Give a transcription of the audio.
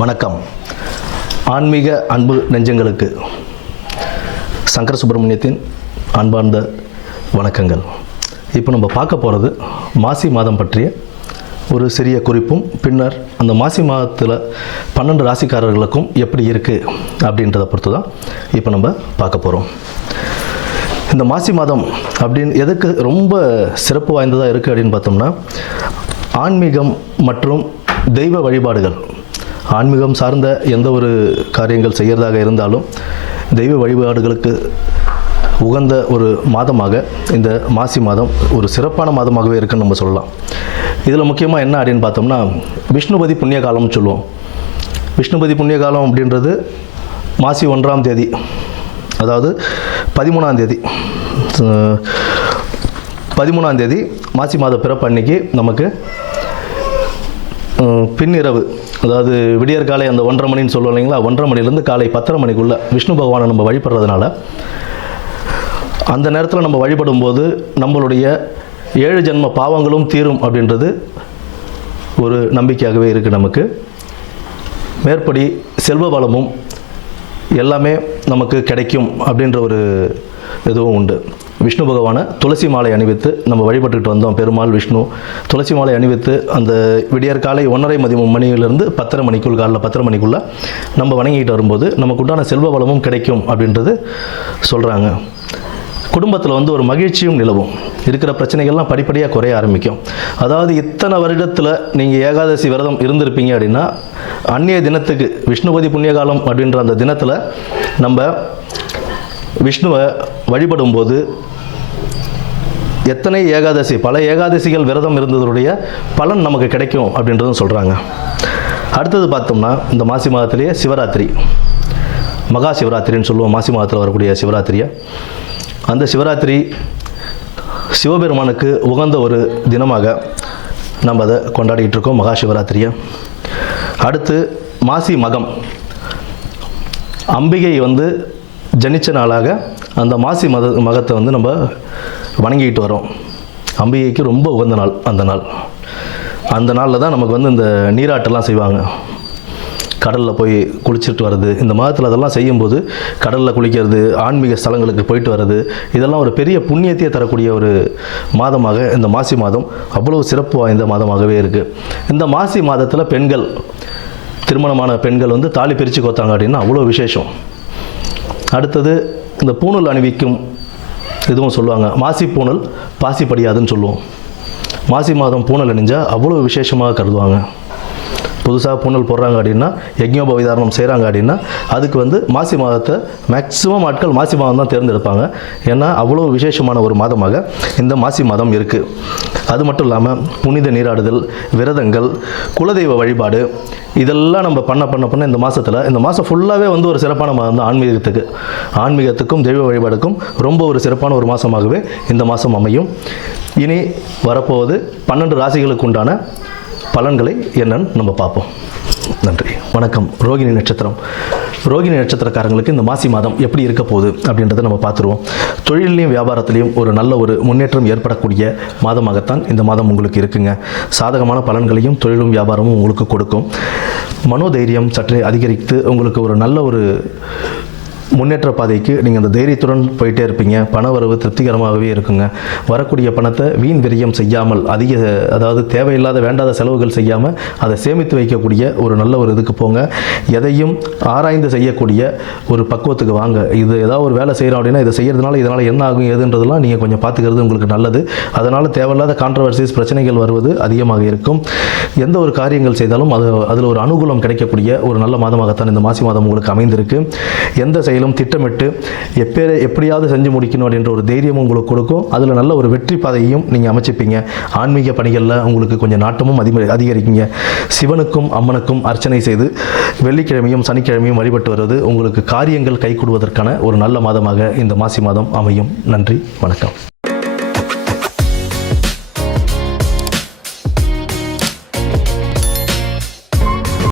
வணக்கம். ஆன்மீக அன்பு நெஞ்சங்களுக்கு சங்கர சுப்பிரமணியத்தின் அன்பார்ந்த வணக்கங்கள். இப்போ நம்ம பார்க்க போகிறது மாசி மாதம் பற்றிய ஒரு சிறிய குறிப்பும், பின்னர் அந்த மாசி மாதத்தில் 12 ராசிக்காரர்களுக்கும் எப்படி இருக்குது அப்படின்றத பொறுத்து தான் இப்போ நம்ம பார்க்க போகிறோம். இந்த மாசி மாதம் அப்படின்னு எதுக்கு ரொம்ப சிறப்பு வாய்ந்ததாக இருக்குது அப்படின்னு பார்த்தோம்னா, ஆன்மீகம் மற்றும் தெய்வ வழிபாடுகள், ஆன்மீகம் சார்ந்த எந்த ஒரு காரியங்கள் செய்கிறதாக இருந்தாலும் தெய்வ வழிபாடுகளுக்கு உகந்த ஒரு மாதமாக இந்த மாசி மாதம் ஒரு சிறப்பான மாதமாகவே இருக்குன்னு நம்ம சொல்லலாம். இதில் முக்கியமாக என்ன அப்படின்னு பார்த்தோம்னா, விஷ்ணுபதி புண்ணிய காலம்னு சொல்லுவோம். விஷ்ணுபதி புண்ணிய காலம் அப்படின்றது மாசி 1ஆம் தேதி, அதாவது 13ஆம் தேதி மாசி மாத பிறப்பு அன்னைக்கு நமக்கு பின்னிரவு, அதாவது விடியற்காலை அந்த 1:30 மணின்னு சொல்லுவோம் இல்லைங்களா, 1:30 மணிலேருந்து காலை 10:30 மணிக்குள்ளே விஷ்ணு பகவானை நம்ம வழிபடுறதுனால அந்த நேரத்தில் நம்ம வழிபடும் போது நம்மளுடைய 7 ஜென்ம பாவங்களும் தீரும் அப்படின்றது ஒரு நம்பிக்கையாகவே இருக்குது. நமக்கு மேற்படி செல்வ வளமும் எல்லாமே நமக்கு கிடைக்கும் அப்படின்ற ஒரு இதுவும் உண்டு. விஷ்ணு பகவானை துளசி மாலை அணிவித்து நம்ம வழிபட்டுக்கிட்டு வந்தோம். பெருமாள் விஷ்ணு துளசி மாலை அணிவித்து அந்த விடியற்காலை 1:30 மணியிலிருந்து 10:30 மணிக்குள், காலைல 10:30 மணிக்குள்ளே நம்ம வணங்கிட்டு வரும்போது நமக்கு உண்டான செல்வ வளமும் கிடைக்கும் அப்படின்றது சொல்கிறாங்க. குடும்பத்தில் ஒரு மகிழ்ச்சியும் நிலவும், இருக்கிற பிரச்சனைகள்லாம் படிப்படியாக குறைய ஆரம்பிக்கும். அதாவது இத்தனை வருடத்தில் நீங்கள் ஏகாதசி விரதம் இருந்திருப்பீங்க அப்படின்னா, அன்றைய தினத்துக்கு விஷ்ணுபதி புண்ணியகாலம் அப்படின்ற அந்த தினத்தில் நம்ம விஷ்ணுவை வழிபடும்போது எத்தனை ஏகாதசி, பல ஏகாதசிகள் விரதம் இருந்ததுடைய பலன் நமக்கு கிடைக்கும் அப்படின்றதும் சொல்கிறாங்க. அடுத்தது பார்த்தோம்னா, இந்த மாசி மாதத்திலேயே சிவராத்திரி, மகா சிவராத்திரின்னு சொல்லுவோம். மாசி மாதத்தில் வரக்கூடிய சிவராத்திரியை, அந்த சிவராத்திரி சிவபெருமானுக்கு உகந்த ஒரு தினமாக நம்ம அதை கொண்டாடிக்கிட்டு இருக்கோம், மகா சிவராத்திரியை. அடுத்து மாசி மகம், அம்பிகை ஜனிச்ச நாளாக அந்த மாசி மகத்தை நம்ம வணங்கிக்கிட்டு வரோம். அம்பிகைக்கு ரொம்ப உகந்த நாள் அந்த நாளில் தான் நமக்கு இந்த நீராட்டெல்லாம் செய்வாங்க. கடலில் போய் குளிச்சுட்டு வர்றது, இந்த மாதத்தில் அதெல்லாம் செய்யும்போது கடலில் குளிக்கிறது, ஆன்மீக ஸ்தலங்களுக்கு போயிட்டு வர்றது, இதெல்லாம் ஒரு பெரிய புண்ணியத்தையே தரக்கூடிய ஒரு மாதமாக இந்த மாசி மாதம் அவ்வளோ சிறப்பு வாய்ந்த மாதமாகவே இருக்குது. இந்த மாசி மாதத்தில் பெண்கள், திருமணமான பெண்கள் தாலி பிரித்து கோத்தாங்க அப்படின்னா அவ்வளோ விசேஷம். அடுத்தது இந்த பூணூல் அணிவிக்கும் இதுவும் சொல்லுவாங்க. மாசி பூணல் பாசி படியாதுன்னு சொல்லுவோம். மாசி மாதம் பூணல் அணிஞ்சால் அவ்வளோ விசேஷமாக கருதுவாங்க. புதுசாக பூணல் போடுறாங்க அப்படின்னா, யஜ்ஞோபவிதாரணம் செய்கிறாங்க அப்படின்னா, அதுக்கு மாசி மாதத்தை மேக்ஸிமம் ஆட்கள் மாசி மாதம் தான் தேர்ந்தெடுப்பாங்க. ஏன்னா அவ்வளோ விசேஷமான ஒரு மாதமாக இந்த மாசி மாதம் இருக்குது. அது மட்டும் இல்லாமல் புனித நீராடுதல், விரதங்கள், குலதெய்வ வழிபாடு, இதெல்லாம் நம்ம பண்ண இந்த மாதத்தில், இந்த மாதம் ஃபுல்லாகவே ஒரு சிறப்பான மாதம் தான். ஆன்மீகத்துக்கும் தெய்வ வழிபாடுக்கும் ரொம்ப ஒரு சிறப்பான ஒரு மாதமாகவே இந்த மாதம் அமையும். இனி வரப்போவது 12 ராசிகளுக்கு உண்டான பலன்களை என்னன்னு நம்ம பார்ப்போம். நன்றி, வணக்கம். ரோகிணி நட்சத்திரம், ரோகிணி நட்சத்திரக்காரங்களுக்கு இந்த மாசி மாதம் எப்படி இருக்க போகுது அப்படின்றத நம்ம பார்த்துருவோம். தொழிலையும் வியாபாரத்திலையும் ஒரு நல்ல ஒரு முன்னேற்றம் ஏற்படக்கூடிய மாதமாகத்தான் இந்த மாதம் உங்களுக்கு இருக்குங்க. சாதகமான பலன்களையும் தொழிலும் வியாபாரமும் உங்களுக்கு கொடுக்கும். மனோதைரியம் சற்றே அதிகரித்து உங்களுக்கு ஒரு நல்ல ஒரு முன்னேற்ற பாதைக்கு நீங்கள் அந்த தைரியத்துடன் போயிட்டே இருப்பீங்க. பண வரவு திருப்திகரமாகவே இருக்குங்க. வரக்கூடிய பணத்தை வீண் விரயம் செய்யாமல், அதாவது தேவையில்லாத வேண்டாத செலவுகள் செய்யாமல் அதை சேமித்து வைக்கக்கூடிய ஒரு நல்ல ஒரு இதுக்கு போங்க. எதையும் ஆராய்ந்து செய்யக்கூடிய ஒரு பக்குவத்துக்கு வாங்க. இது ஏதாவது ஒரு வேலை செய்கிறோம் அப்படின்னா, இதை செய்கிறதுனால இதனால் என்ன ஆகும் ஏதுன்றதெல்லாம் நீங்கள் கொஞ்சம் பார்த்துக்கிறது உங்களுக்கு நல்லது. அதனால் தேவையில்லாத கான்ட்ரவர்சிஸ், பிரச்சனைகள் வருவது அதிகமாக இருக்கும். எந்த ஒரு காரியங்கள் செய்தாலும் அதில் ஒரு அனுகூலம் கிடைக்கக்கூடிய ஒரு நல்ல மாதமாகத்தான் இந்த மாசி மாதம் உங்களுக்கு அமைந்திருக்கு. எந்த திட்டமிட்டு எப்படியாவது செஞ்சு முடிக்கணும் அப்படின்ற ஒரு தைரியம் உங்களுக்கு கொடுக்கும். அதில் நல்ல ஒரு வெற்றி பாதையையும் நீங்கள் அமைச்சிப்பீங்க. ஆன்மீக பணிகளில் உங்களுக்கு கொஞ்சம் நாட்டமும் அதிகரிக்குங்க. சிவனுக்கும் அம்மனுக்கும் அர்ச்சனை செய்து வெள்ளிக்கிழமையும் சனிக்கிழமையும் வழிபட்டு வருவது உங்களுக்கு காரியங்கள் கைகூடுவதற்கான ஒரு நல்ல மாதமாக இந்த மாசி மாதம் அமையும். நன்றி, வணக்கம்.